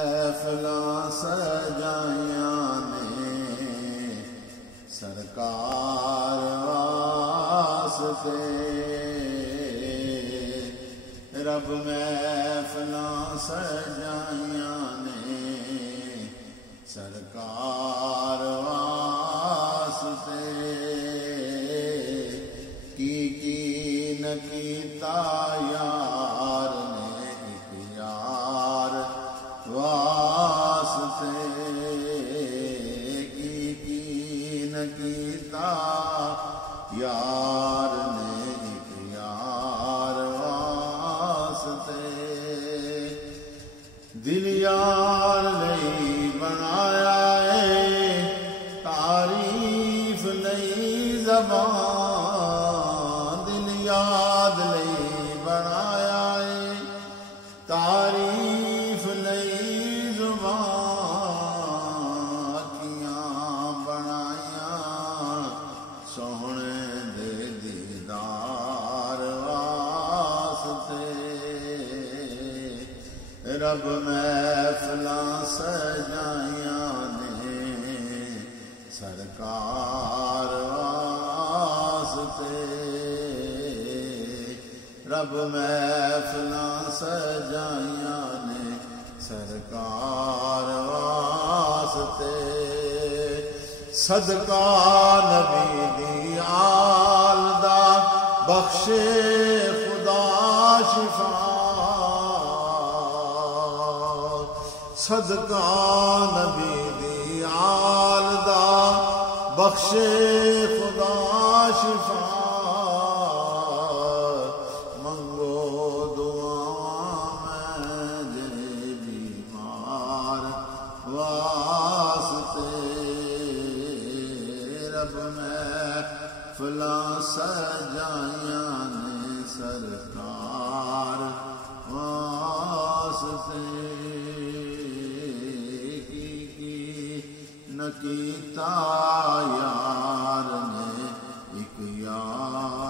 محفلاں سجائیاں نے سرکار واسطے، رب محفلاں سجائیاں نے سرکار واسطے، کی نہ کیتا یار نے ایک یار واسطے، کی نہ کیتا یار نے ایک یار واسطے، دل یار لئی بنایا ہے تعریف لئی زبان، دل یاد لئی بنایا ہے تعریف لئی زبان، اکھیاں بنائیاں سوہنے دے دیدار واسطے، رب محفلاں سجائیاں نے سرکار واسطے، رب محفلاں سجائیاں نے سرکار واسطے، صدقہ نبی دی آل دا بخشے خدا شفا، صدقہ نبی دی آل دا بخشے خدا شفا، منگو دعا میں جے بیمار واسطے، رب محفلاں سجائیاں نے سرکار واسطے، نہ کیتا یار نے ایک یار